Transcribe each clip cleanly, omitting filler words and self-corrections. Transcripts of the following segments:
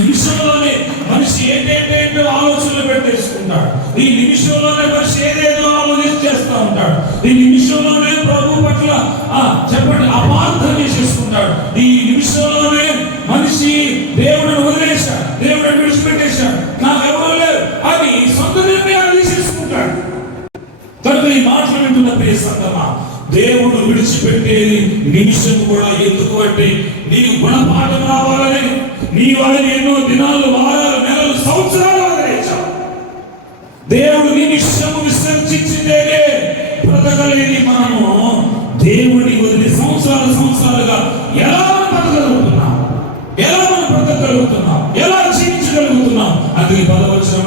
నిమిషంలోనే మనిషి ఏంటేంటో ఆలోచనలు పెట్టేసుకుంటాడు. ఈ నిమిషంలోనే మనిషి ఏదేదో ఆలోచిస్తూ ఉంటాడు. ఈ నిమిషంలోనే ప్రభు పట్ల చెప్పండి అపార్థం చేసేసుకుంటాడు. ఈ నిమిషంలోనే మనిషి దేవుడిని వదిలేశాడు, దేవుడిని విడిచిపెట్టేశాడు, నాకు ఎవరు లేరు అని సొంత నిర్ణయాలు తీసేసుకుంటాడు. కనుక ఈ మాటలు వింటున్న ప్రియ సంగమా, దేవుడు విడిచిపెట్టేది నిమిషం కూడా ఎందుకు అంటే నీకు గుణపాఠం రావాలని, నీ వాళ్ళని ఎన్నో దినాలు, వారాలు, నెలలు, సంవత్సరాలు వదిలేశావు. దేవుడు నిమిషము విసర్జించితేనే బ్రతకలేని మనము దేవుడిని వదిలి సంవత్సరాలుగా ఎలా బ్రతకగలుగుతున్నాం, ఎలా జీవించగలుగుతున్నాం? అందుకే 10వ వచనం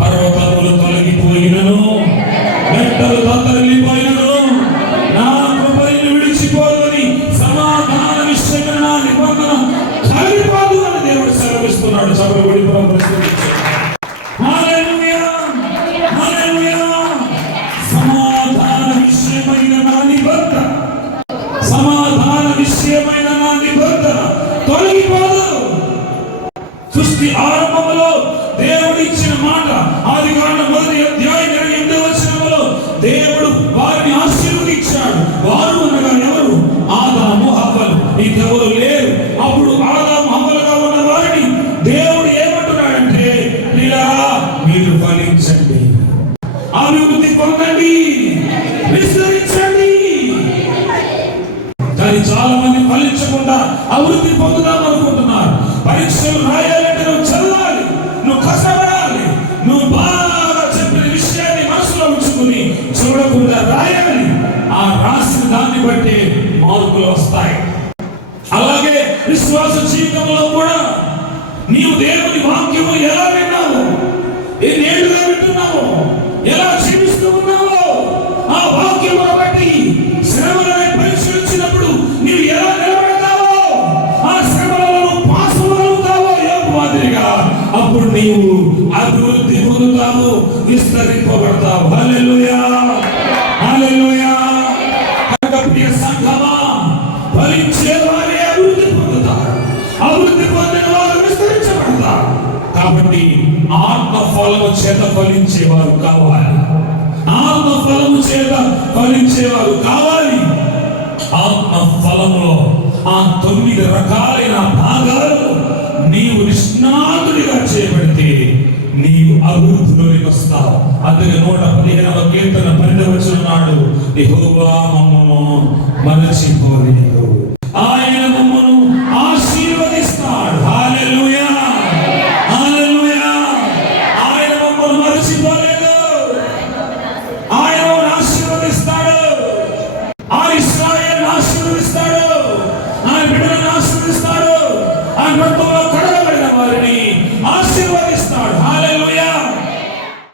పర్వతములు తొలగిపోయినను, మెట్టలు తత్తరిల్లిపోయినను, నా కృపను విడిచిపోదని సమాధాన విషయమైన నా నిబంధన కలిగిపోదు అని దేవుడు సెలవిస్తున్నాడు. చబరబడి సమాధాన విషయమైన నా నిబంధన తొలగిపోదు. సృష్టి ఆరంభంలో దేవుడు ఇచ్చిన మాట, ఆదికాండం 1:28 వచనంలో దేవుడు వారిని ఆశీర్వదించాడు. వారు అనగా ఎవరు? ఆదాము, హవ్వలు. ఇంకెవరు లేరు. అప్పుడు ఆదాము, హవ్వలుగా ఉన్న వారిని దేవుడు ఏమంటున్నాడంటే, ఇలా మీరు ఫలించండి, అభివృద్ధి పొందండి, విస్తరించండి. కానీ చాలా మంది ఫలించకుండా అభివృద్ధి పొందుదాం అనుకుంటున్నారు. పరీక్షలు రాయాలంటే నువ్వు చదవాలి, నువ్వు కష్టపడాలి, నువ్వు బాగా చెప్పిన విషయాన్ని మనసులో ఉంచుకుని చూడకుండా రాయాలి. ఆ రాసిన దాన్ని బట్టి మార్కులు వస్తాయి. అలాగే విశ్వాస జీవితంలో కూడా నీవు దేవుని వాక్యము ఎలా విన్నావు, ఎన్నేళ్లుగా వింటున్నావు, ఎలా జీవిస్తూ ఉన్నావో ఆ వాక్యము బట్టి శ్రమలనే పరిశీలించినప్పుడు నీవు ఎలా నిలబడతావో, ఆ శ్రమలలో పాస్ అవుతావో యోబు మాదిరిగా, అప్పుడు నీవు అభివృద్ధి పొందుతావు, విస్తరింపబడతావు. హల్లెలూయా, హల్లెలూయా. ప్రియ సంఘమా, ఫలించే వారే అభివృద్ధి పొందుతారు, అభివృద్ధి పొందిన వారు విస్తరించబడతారు. కాబట్టి ఆత్మ ఫలము చేత ఫలించేవారు కావాలి, ఆత్మ ఫలము చేత ఫలించేవారు కావాలి. ఆత్మ ఫలములో ఆ 9 రకాలైన భాగాలు నీవు నిష్ణాతుడిగా చేయబడితే నీవు అభివృద్ధిలోకి వస్తావు. అందుకే 115వ కీర్తన 12వ వచనం నాడు, యెహోవా మమ్మను మరచిపోలేదు, ఆయన మమ్మను ఆశీర్వదిస్తాడు. హల్లెలూయా, హల్లెలూయా. ఆయన మమ్మను మరచిపోలేదు, ఆయన ఆశీర్వదిస్తాడు, ఆ ఇశ్రాయేలును ఆశీర్వదిస్తాడు, ఆయన బిడ్డలను ఆశీర్వదిస్తాడు, ఆయన బ్రతుకులో